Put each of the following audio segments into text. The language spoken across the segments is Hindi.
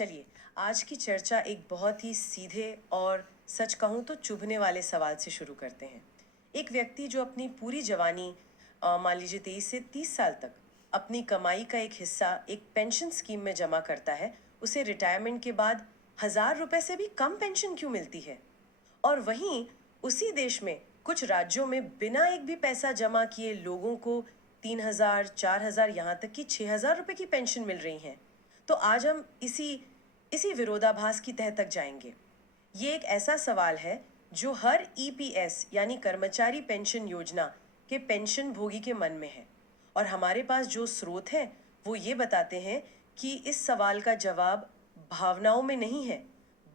चलिए, आज की चर्चा एक बहुत ही सीधे और सच कहूँ तो चुभने वाले सवाल से शुरू करते हैं। एक व्यक्ति जो अपनी पूरी जवानी मान लीजिए 23 से 30 साल तक अपनी कमाई का एक हिस्सा एक पेंशन स्कीम में जमा करता है, उसे रिटायरमेंट के बाद 1,000 रुपए से भी कम पेंशन क्यों मिलती है? और वहीं उसी देश में कुछ राज्यों में बिना एक भी पैसा जमा किए लोगों को 3,000, 4,000, यहाँ तक कि 6,000 रुपए की पेंशन मिल रही हैं। तो आज हम इसी इसी विरोधाभास की तह तक जाएंगे। ये एक ऐसा सवाल है जो हर ईपीएस यानी कर्मचारी पेंशन योजना के पेंशन भोगी के मन में है। और हमारे पास जो स्रोत हैं वो ये बताते हैं कि इस सवाल का जवाब भावनाओं में नहीं है,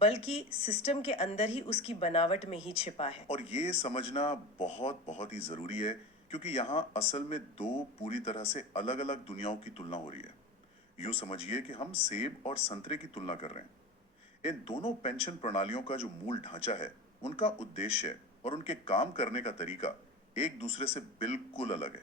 बल्कि सिस्टम के अंदर ही उसकी बनावट में ही छिपा है। और ये समझना बहुत बहुत ही जरूरी है, क्योंकि यहाँ असल में दो पूरी तरह से अलग अलग दुनियाओं की तुलना हो रही है। यूं समझिए कि हम सेब और संतरे की तुलना कर रहे हैं। इन दोनों पेंशन प्रणालियों का जो मूल ढांचा है, उनका उद्देश्य और उनके काम करने का तरीका एक दूसरे से बिल्कुल अलग है।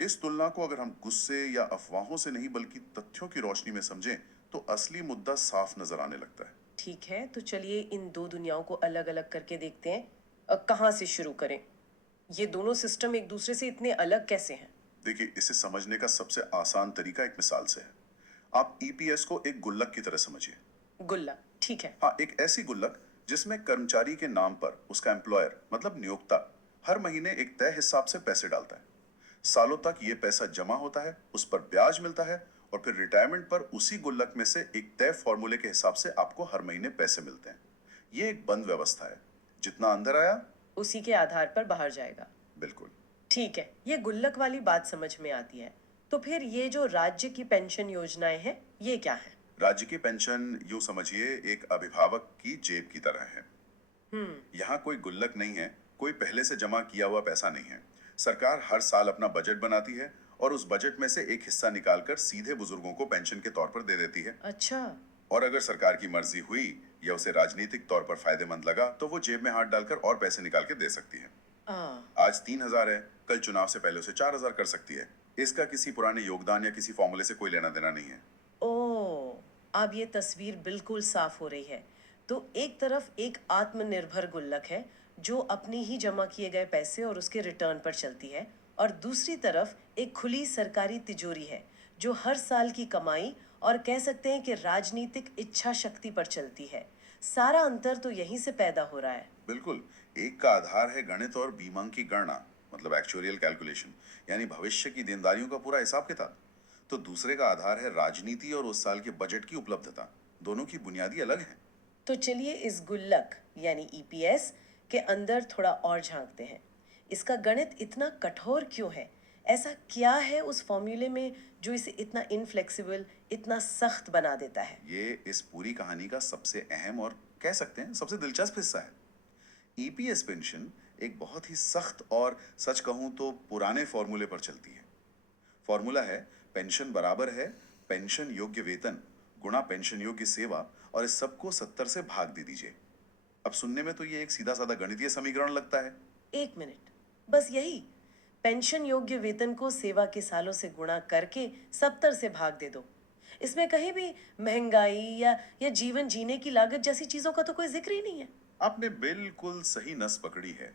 इस तुलना को अगर हम गुस्से या अफवाहों से नहीं बल्कि तथ्यों की रोशनी में समझें तो असली मुद्दा साफ नजर आने लगता है। ठीक है, तो चलिए इन दो दुनियाओं को अलग अलग करके देखते हैं। कहाँ से शुरू करें? ये दोनों सिस्टम एक दूसरे से इतने अलग कैसे हैं? देखिए, इसे समझने का सबसे आसान तरीका एक मिसाल से है। आप ईपीएस को एक गुल्लक की तरह समझिए। गुल्लक, ठीक है। हाँ, एक ऐसी गुल्लक जिसमें कर्मचारी के नाम पर उसका एम्प्लॉयर मतलब नियोक्ता हर महीने एक तय हिसाब से पैसे डालता है। सालों तक ये पैसा जमा होता है, उस पर ब्याज मिलता है और फिर रिटायरमेंट पर उसी गुल्लक में से एक तय फॉर्मूले के हिसाब से आपको हर महीने पैसे मिलते हैं। ये एक बंद व्यवस्था है। जितना अंदर आया, उसी के आधार पर बाहर जाएगा। बिल्कुल। ठीक है, ये गुल्लक वाली बात समझ में आती है। तो फिर ये जो राज्य की पेंशन योजनाएं हैं, ये क्या है? राज्य की पेंशन यूं समझिए एक अभिभावक की जेब की तरह है। यहाँ कोई गुल्लक नहीं है, कोई पहले से जमा किया हुआ पैसा नहीं है। सरकार हर साल अपना बजट बनाती है और उस बजट में से एक हिस्सा निकालकर सीधे बुजुर्गों को पेंशन के तौर पर दे देती है। अच्छा। और अगर सरकार की मर्जी हुई या उसे राजनीतिक तौर पर फायदेमंद लगा तो वो जेब में हाथ डालकर और पैसे निकाल के दे सकती है। आज 3,000 है, कल चुनाव से पहले उसे 4,000 कर सकती है। इसका किसी पुराने योगदान या किसी फॉर्मूले से कोई लेना देना नहीं है। ओ, अब ये तस्वीर बिल्कुल साफ हो रही है। तो एक तरफ एक आत्मनिर्भर गुल्लक है जो अपनी ही जमा किए गए पैसे और उसके रिटर्न पर चलती है, और दूसरी तरफ एक खुली सरकारी तिजोरी है जो हर साल की कमाई और कह सकते हैं कि राजनीतिक इच्छा शक्ति पर चलती है। सारा अंतर तो यहीं से पैदा हो रहा है। बिल्कुल। एक का आधार है गणित और बीमांक की गणना, मतलब एक्चुअरियल कैलकुलेशन, यानी भविष्य की देनदारियों का पूरा हिसाब किताब। तो दूसरे का आधार है राजनीति और उस साल के बजट की उपलब्धता। दोनों की बुनियादी अलग है। तो चलिए इस गुल्लक यानी ईपीएस के अंदर थोड़ा और झांकते हैं। इसका गणित इतना कठोर क्यों है? ऐसा क्या है उस फॉर्मूले में जो इसे इतना इनफ्लेक्सिबल, इतना सख्त बना देता है? ये इस पूरी कहानी का सबसे अहम और कह सकते हैं सबसे दिलचस्प हिस्सा है। ईपीएस पेंशन एक बहुत ही सख्त और सच कहूं तो पुराने फॉर्मूले पर चलती है। फॉर्मूला है पेंशन बराबर है पेंशन योग्य वेतन गुणा पेंशन योग्य सेवा, और इस सबको 70 से भाग दे दीजिए। अब सुनने में तो ये एक सीधा साधा गणितीय समीकरण लगता है। एक मिनट, बस यही? पेंशन योग्य वेतन को सेवा के सालों से गुणा करके 70 से भाग दे दो। इसमें कहीं भी महंगाई या जीवन जीने की लागत जैसी चीजों का तो कोई जिक्र ही नहीं है। आपने बिल्कुल सही नस पकड़ी है।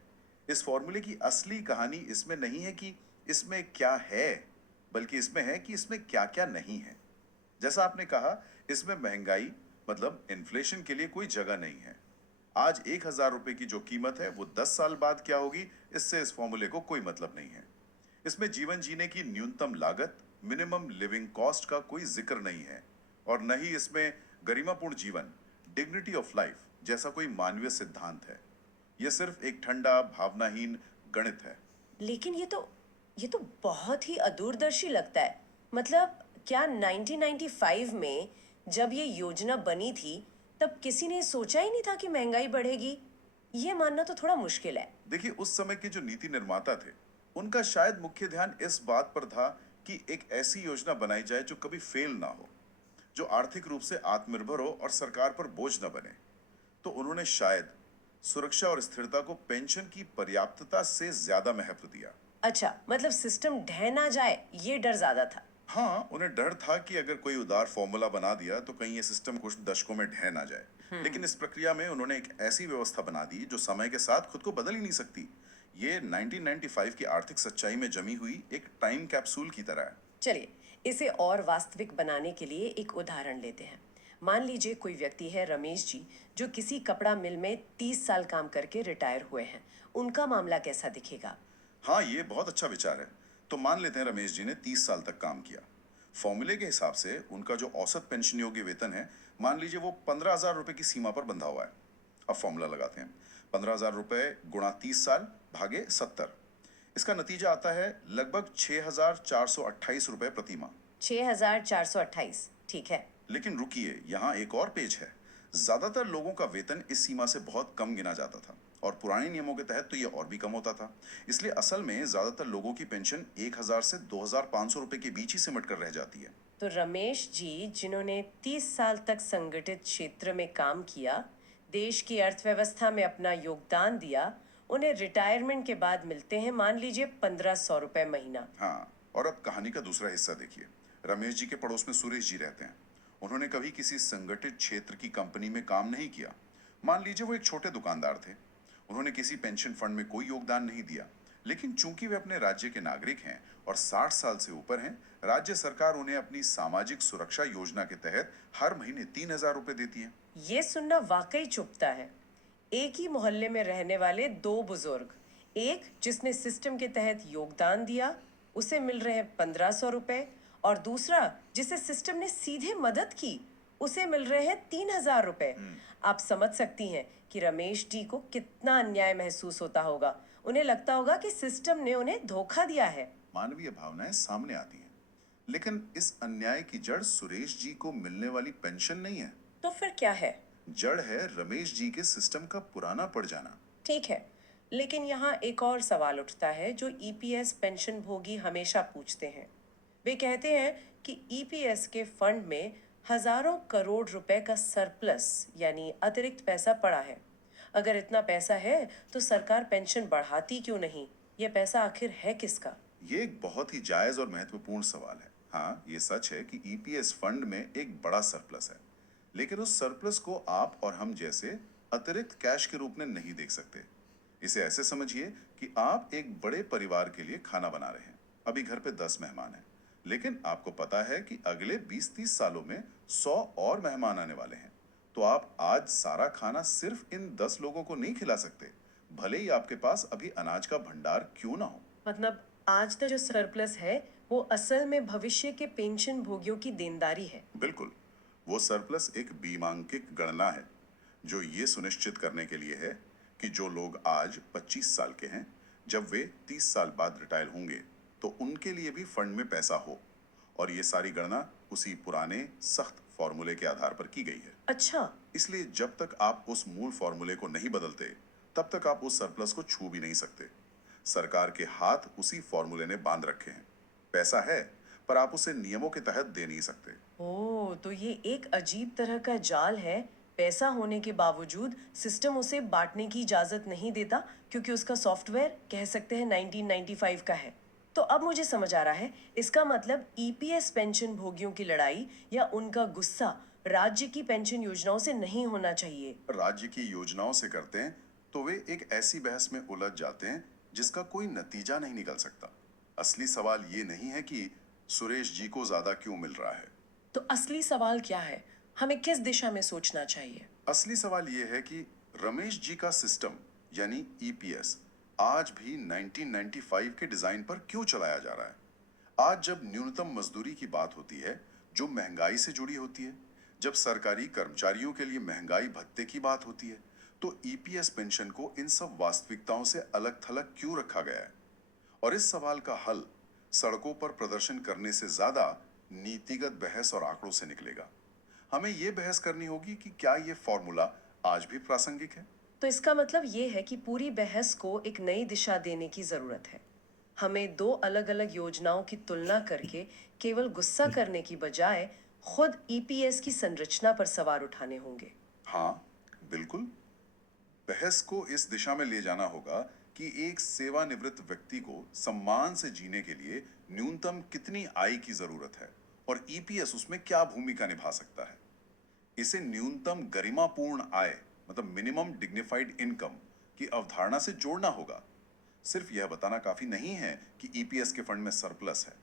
इस फॉर्मूले की असली कहानी इसमें नहीं है कि इसमें क्या है, बल्कि इसमें है कि इसमें क्या क्या नहीं है। जैसा आपने कहा, इसमें महंगाई मतलब इन्फ्लेशन के लिए कोई जगह नहीं है। आज 1,000 रुपए की जो कीमत है वो 10 साल बाद क्या होगी, इससे इस फॉर्मूले को कोई मतलब नहीं है। इसमें जीवन जीने की न्यूनतम लागत मिनिमम लिविंग कॉस्ट का कोई जिक्र नहीं है, और न ही इसमें गरिमापूर्ण जीवन डिग्निटी ऑफ लाइफ जैसा कोई मानवीय सिद्धांत है। यह सिर्फ एक ठंडा भावनाहीन गणित है। लेकिन ये तो बहुत ही अदूरदर्शी लगता है। मतलब क्या 1995 में जब ये योजना बनी थी तब किसी ने सोचा ही नहीं था कि महंगाई बढ़ेगी? ये मानना तो थोड़ा मुश्किल है। देखिए, उस समय के जो नीति निर्माता थे, उनका शायद मुख्य ध्यान इस बात पर था कि एक ऐसी योजना बनाई जाए जो कभी फेल ना हो, जो आर्थिक रूप से आत्मनिर्भर हो और सरकार पर बोझ न बने। तो उन्होंने शायद सुरक्षा और स्थिरता को पेंशन की पर्याप्तता से ज्यादा महत्व दिया। अच्छा, मतलब सिस्टम ढह ना जाए ये डर ज्यादा था। हाँ, उन्हें डर था कि अगर कोई उदार फॉर्मूला बना दिया तो कहीं ये सिस्टम कुछ दशकों में ढह ना जाए। लेकिन इस प्रक्रिया में उन्होंने एक ऐसी व्यवस्था बना दी जो समय के साथ खुद को बदल ही नहीं सकती। ये 1995 की आर्थिक सच्चाई में जमी हुई एक टाइम कैप्सूल की तरह है। चलिए, इसे और वास्तविक बनाने के लिए एक उदाहरण लेते हैं। मान लीजिए कोई व्यक्ति है रमेश जी, जो किसी कपड़ा मिल में 30 साल काम करके रिटायर हुए हैं। उनका मामला कैसा दिखेगा? हाँ, ये बहुत अच्छा विचार है। तो मान लेते हैं रमेश जी ने 30 साल तक काम किया। फॉर्मूले के हिसाब से उनका जो औसत पेंशन योग्य वेतन है, मान लीजिए वो 15,000 रुपए की सीमा पर बंधा हुआ है। अब फॉर्मूला लगाते हैं। 15,000 रुपए गुणा 30 साल भागे 70। इसका नतीजा आता है लगभग 6,428 रुपए प्रति माह। 6,428, ठीक है। लेकिन रुकिए, यहाँ एक और पेज है। ज्यादातर लोगों का वेतन इस सीमा से बहुत कम गिना जाता था और पुराने नियमों के तहत तो ये और भी कम होता था। इसलिए असल में ज्यादातर लोगों की पेंशन 1,000 से 2,500 रुपए के बीच ही सिमट कर रह जाती है। तो रमेश जी, जिन्होंने 30 साल तक संगठित क्षेत्र में काम किया, देश की अर्थव्यवस्था में अपना योगदान दिया, उन्हें रिटायरमेंट के बाद मिलते हैं मान लीजिए 1,500 रुपए महीना। हाँ, और अब कहानी का दूसरा हिस्सा देखिए। रमेश जी के पड़ोस में सुरेश जी रहते हैं। उन्होंने कभी किसी संगठित क्षेत्र की कंपनी में काम नहीं किया। मान लीजिए वो एक छोटे दुकानदार थे। उन्होंने किसी पेंशन फंड में कोई योगदान नहीं दिया। लेकिन चूंकि वे अपने राज्य के नागरिक हैं और 60 साल से ऊपर हैं, राज्य सरकार उन्हें अपनी सामाजिक सुरक्षा योजना के तहत हर महीने 3,000 रुपए देती है। ये सुनना वाकई चुभता है। एक ही मोहल्ले में रहने वाले दो बुजुर्ग, एक जिसने सिस्टम के तहत योगदान दिया, उसे मिल रहे 1,500 रुपए, और दूसरा जिसे सिस्टम ने सीधे मदद की, उसे मिल रहे हैं 3,000 रुपए। आप समझ सकती हैं कि रमेश जी को कितना अन्याय महसूस होता होगा। उन्हें लगता होगा कि सिस्टम ने उन्हें धोखा दिया है। मानवीय भावनाएं सामने आती हैं। लेकिन इस अन्याय की जड़ सुरेश जी को मिलने वाली पेंशन नहीं है। तो फिर क्या है? जड़ है रमेश जी के सिस्टम का पुराना पड़ जाना। ठीक है, लेकिन यहाँ एक और सवाल उठता है जो ईपीएस पेंशन भोगी हमेशा पूछते हैं। वे कहते हैं कि ईपीएस के फंड में हजारों करोड़ रुपए का सरप्लस यानी अतिरिक्त पैसा पड़ा है। अगर इतना पैसा है तो सरकार पेंशन बढ़ाती क्यों नहीं? ये पैसा आखिर है किसका? ये एक बहुत ही जायज और महत्वपूर्ण सवाल है। हाँ, ये सच है कि ईपीएस फंड में एक बड़ा सरप्लस है। लेकिन उस सरप्लस को आप और हम जैसे अतिरिक्त कैश के रूप में नहीं देख सकते। इसे ऐसे समझिए कि आप एक बड़े परिवार के लिए खाना बना रहे हैं। अभी घर पे 10 मेहमान हैं। लेकिन आपको पता है कि अगले 20-30 सालों में 100 और मेहमान आने वाले हैं। तो आप आज सारा खाना सिर्फ इन 10 लोगों को नहीं खिला सकते, भले ही आपके पास अभी अनाज का भंडार क्यों ना हो। मतलब आज का जो सरप्लस है वो असल में भविष्य के पेंशन भोगियों की देनदारी है। बिल्कुल, वो सरप्लस एक बीमांकित गणना है जो ये सुनिश्चित करने के लिए है कि जो लोग आज 25 साल के हैं, जब वे 30 साल बाद रिटायर होंगे तो उनके लिए भी फंड में पैसा हो। और ये सारी गणना उसी पुराने सख्त फॉर्मूले के आधार पर की गई है। अच्छा। इसलिए जब तक आप उस मूल फॉर्मूले को नहीं बदलते, तब तक आप उस सरप्लस को छू भी नहीं सकते। सरकार के हाथ उसी फॉर्मूले ने बांध रखे हैं। पैसा है, पर आप उसे नियमों के तहत दे नहीं सकते। ओह, तो ये एक अजीब तरह का जाल है। पैसा होने के बावजूद सिस्टम उसे बांटने की इजाजत नहीं देता क्योंकि उसका सॉफ्टवेयर कह सकते हैं 1995 का है। तो अब मुझे समझ आ रहा है, इसका मतलब ईपीएस पेंशन भोगियों की लड़ाई या उनका गुस्सा राज्य की पेंशन योजनाओं से नहीं होना चाहिए। राज्य की योजनाओं से करते हैं तो वे एक ऐसी बहस में उलझ जाते हैं जिसका कोई नतीजा नहीं निकल सकता। असली सवाल ये नहीं है कि सुरेश जी को ज्यादा क्यों मिल रहा है। तो असली सवाल क्या है? हमें किस दिशा में सोचना चाहिए? असली सवाल ये है कि रमेश जी का सिस्टम यानी ईपीएस आज भी 1995 के डिजाइन पर क्यों चलाया जा रहा है। आज जब न्यूनतम मजदूरी की बात होती है जो महंगाई से जुड़ी होती है, जब सरकारी कर्मचारियों के लिए महंगाई भत्ते की बात होती है, तो ईपीएस पेंशन को इन सब वास्तविकताओं से अलग थलग क्यों रखा गया है। और इस सवाल का हल सड़कों पर प्रदर्शन करने से ज्यादा नीतिगत बहस और आंकड़ों से निकलेगा। हमें ये बहस करनी होगी कि क्या ये फॉर्मूला आज भी प्रासंगिक है। तो इसका मतलब ये है कि पूरी बहस को एक नई दिशा देने की जरूरत है। हमें दो अलग अलग योजनाओं की तुलना करके केवल गुस्सा करने की बजाय खुद ईपीएस की संरचना पर सवाल उठाने होंगे। हाँ, बिल्कुल। बहस को इस दिशा में ले जाना होगा कि एक सेवानिवृत्त व्यक्ति को सम्मान से जीने के लिए न्यूनतम कितनी आय की जरूरत है और ईपीएस उसमें क्या भूमिका निभा सकता है। इसे न्यूनतम गरिमापूर्ण आय मतलब मिनिमम डिग्निफाइड इनकम की अवधारणा से जोड़ना होगा। सिर्फ यह बताना काफी नहीं है कि ईपीएस के फंड में सरप्लस है।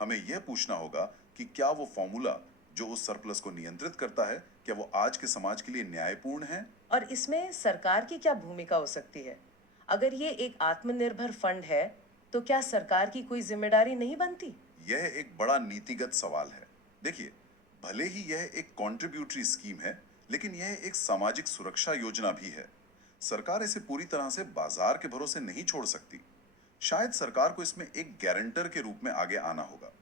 हमें यह पूछना होगा कि क्या वो फॉर्मूला जो उस सरप्लस को नियंत्रित करता है, क्या वो आज के समाज के लिए न्यायपूर्ण है। और इसमें सरकार की क्या भूमिका हो सकती है? अगर ये एक आत्मनिर्भर फंड है, तो क्या सरकार की कोई जिम्मेदारी नहीं बनती? यह एक बड़ा नीतिगत सवाल है। देखिए, भले ही यह एक कॉन्ट्रीब्यूटरी स्कीम है, लेकिन यह एक सामाजिक सुरक्षा योजना भी है। सरकार इसे पूरी तरह से बाजार के भरोसे नहीं छोड़ सकती। शायद सरकार को इसमें एक गारंटर के रूप में आगे आना होगा।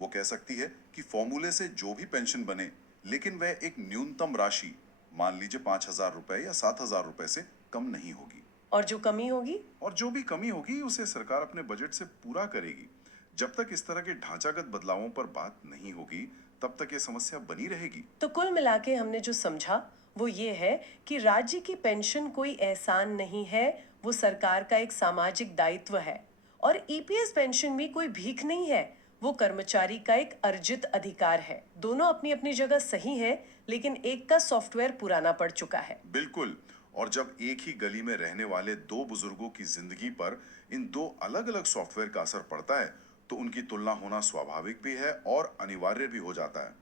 वो कह सकती है कि फॉर्मूले से जो भी पेंशन बने, लेकिन वह एक न्यूनतम राशि, मान लीजिए 5,000 रुपए या 7,000 रुपए से कम नहीं होगी। और जो कमी होगी? और जो भी कमी होगी उसे सरकार अपने बजट से पूरा करेगी। जब तक इस तरह के ढांचागत बदलावों पर बात नहीं होगी, तब तक ये समस्या बनी रहेगी। तो कुल मिला के हमने जो समझा वो ये है कि राज्य की पेंशन कोई एहसान नहीं है, वो सरकार का एक सामाजिक दायित्व है। और ईपीएस पेंशन भी कोई भीख नहीं है, वो कर्मचारी का एक अर्जित अधिकार है। दोनों अपनी अपनी जगह सही है, लेकिन एक का सॉफ्टवेयर पुराना पड़ चुका है। बिल्कुल। और जब एक ही गली में रहने वाले दो बुजुर्गों की जिंदगी पर इन दो अलग अलग सॉफ्टवेयर का असर पड़ता है, तो उनकी तुलना होना स्वाभाविक भी है और अनिवार्य भी हो जाता है।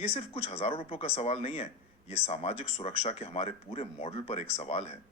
ये सिर्फ कुछ हजारों रुपयों का सवाल नहीं है, ये सामाजिक सुरक्षा के हमारे पूरे मॉडल पर एक सवाल है।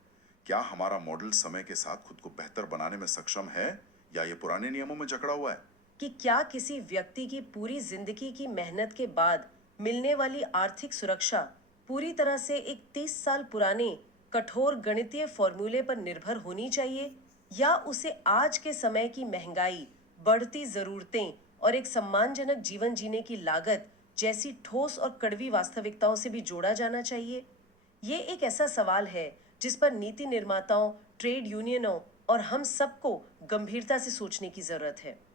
क्या हमारा मॉडल समय के साथ खुद को बेहतर बनाने में सक्षम है, या ये पुराने नियमों में जकड़ा हुआ है। कि क्या किसी व्यक्ति की पूरी जिंदगी की मेहनत के बाद मिलने वाली आर्थिक सुरक्षा पूरी तरह से एक 30 साल पुराने कठोर गणितीय फॉर्मूले पर निर्भर होनी चाहिए, या उसे आज के समय की महंगाई, बढ़ती जरूरतें और एक सम्मानजनक जीवन जीने की लागत जैसी ठोस और कड़वी वास्तविकताओं से भी जोड़ा जाना चाहिए? ये एक ऐसा सवाल है जिस पर नीति निर्माताओं, ट्रेड यूनियनों और हम सबको गंभीरता से सोचने की जरूरत है।